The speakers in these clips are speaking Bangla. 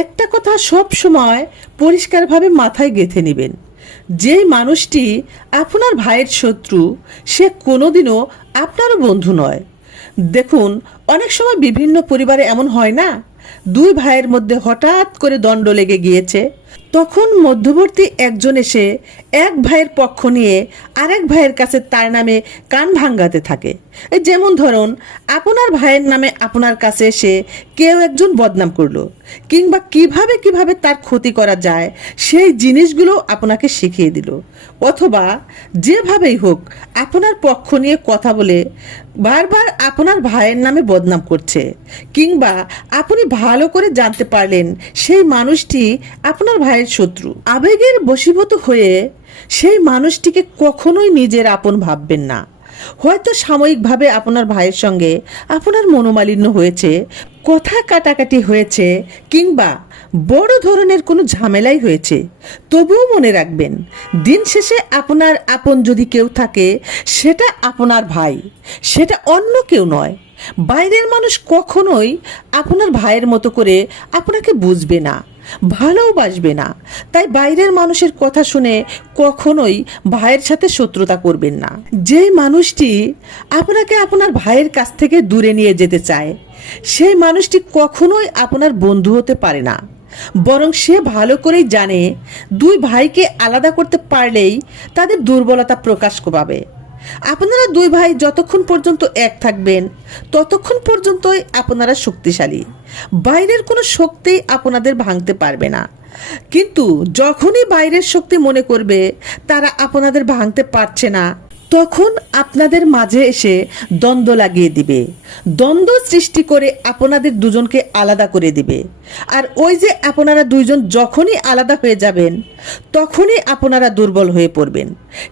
একটা কথা সব সময় পরিষ্কারভাবে মাথায় গেঁথে নেবেন, যেই মানুষটি আপনার ভাইয়ের শত্রু সে কোনোদিনও আপনারও বন্ধু নয়। দেখুন, অনেক সময় বিভিন্ন পরিবারে এমন হয় না, দুই ভাইয়ের মধ্যে হঠাৎ করে দ্বন্দ্ব লেগে গিয়েছে, তখন মধ্যবর্তী একজন এসে এক ভাইয়ের পক্ষ নিয়ে আরেক ভাইয়ের কাছে তার নামে কান ভাঙ্গাতে থাকে। যেমন ধরুন, আপনার ভাইয়ের নামে আপনার কাছে এসে কেউ একজন বদনাম করলো, কিংবা কিভাবে কিভাবে তার ক্ষতি করা যায় সেই জিনিসগুলো আপনাকে শিখিয়ে দিল, অথবা যেভাবেই হোক আপনার পক্ষ নিয়ে কথা বলে বারবার আপনার ভাইয়ের নামে বদনাম করছে, কিংবা আপনি ভালো করে জানতে পারলেন সেই মানুষটি আপনার ভাইয়ের শত্রু। আবেগের বশীভূত হয়ে সেই মানুষটিকে কখনোই নিজের আপন ভাববেন না। হয়তো সাময়িকভাবে আপনার ভাইয়ের সঙ্গে আপনার মনোমালিন্য হয়েছে, কথা কাটাকাটি হয়েছে, কিংবা বড় ধরনের কোনো ঝামেলাই হয়েছে, তবুও মনে রাখবেন, দিন শেষে আপনার আপন যদি কেউ থাকে সেটা আপনার ভাই, সেটা অন্য কেউ নয়। বাইরের মানুষ কখনোই আপনার ভাইয়ের মতো করে আপনাকে বুঝবে না, ভালোবাসবে না। তাই বাইরের মানুষের কথা শুনে কখনোই ভাইয়ের সাথে শত্রুতা করবেন না। যেই মানুষটি আপনাকে আপনার ভাইয়ের কাছ থেকে দূরে নিয়ে যেতে চায় সেই মানুষটি কখনোই আপনার বন্ধু হতে পারে না, বরং সে ভালো করেই জানে দুই ভাইকে আলাদা করতে পারলেই তাদের দুর্বলতা প্রকাশ পাবে। আপনারা দুই ভাই যতক্ষণ পর্যন্ত এক থাকবেন ততক্ষণ পর্যন্তই আপনারা শক্তিশালী, বাইরের কোনো শক্তি আপনাদের ভাঙতে পারবে না। কিন্তু যখনই বাইরের শক্তি মনে করবে তারা আপনাদের ভাঙতে পারছে না, তখন আপনাদের মাঝে এসে দ্বন্দ্ব লাগিয়ে দিবে, দ্বন্দ্ব সৃষ্টি করে আপনাদের দুজনকে আলাদা করে দিবে। আর ওই যে আপনারা দুইজন যখনই আলাদা হয়ে যাবেন তখনই আপনারা দুর্বল হয়ে পড়বেন।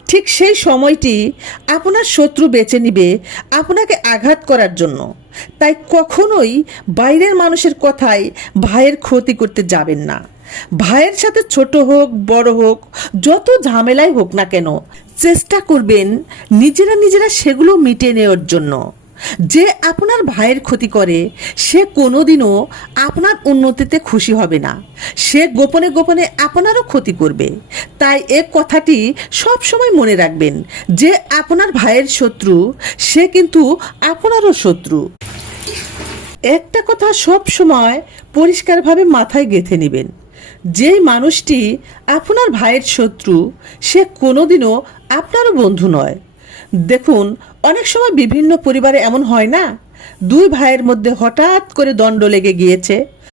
ঠিক সেই সময়টি আপনার শত্রু বেছে নিবে আপনাকে আঘাত করার জন্য। তাই কখনোই বাইরের মানুষের কথায় ভাইয়ের ক্ষতি করতে যাবেন না। ভাইয়ের সাথে ছোট হোক বড় হোক, যত ঝামেলাই হোক না কেন, চেষ্টা করবেন নিজেরা সেগুলো মিটিয়ে নেওয়ার জন্য। যে আপনার ভাইয়ের ক্ষতি করে সে কোনোদিনও আপনার উন্নতিতে খুশি হবে না, সে গোপনে গোপনে আপনারও ক্ষতি করবে। তাই এ কথাটি সব সময় মনে রাখবেন যে আপনার ভাইয়ের শত্রু সে কিন্তু আপনারও শত্রু। একটা কথা সব সময় পরিষ্কারভাবে মাথায় গেঁথে নেবেন, যেই মানুষটি আপনার ভাইয়ের শত্রু সে কোনোদিনও আপনারও বন্ধু নয়। দেখুন, অনেক সময় বিভিন্ন পরিবারে এমন হয় না, দুই ভাইয়ের মধ্যে হঠাৎ করে দ্বন্দ্ব লেগে গিয়েছে,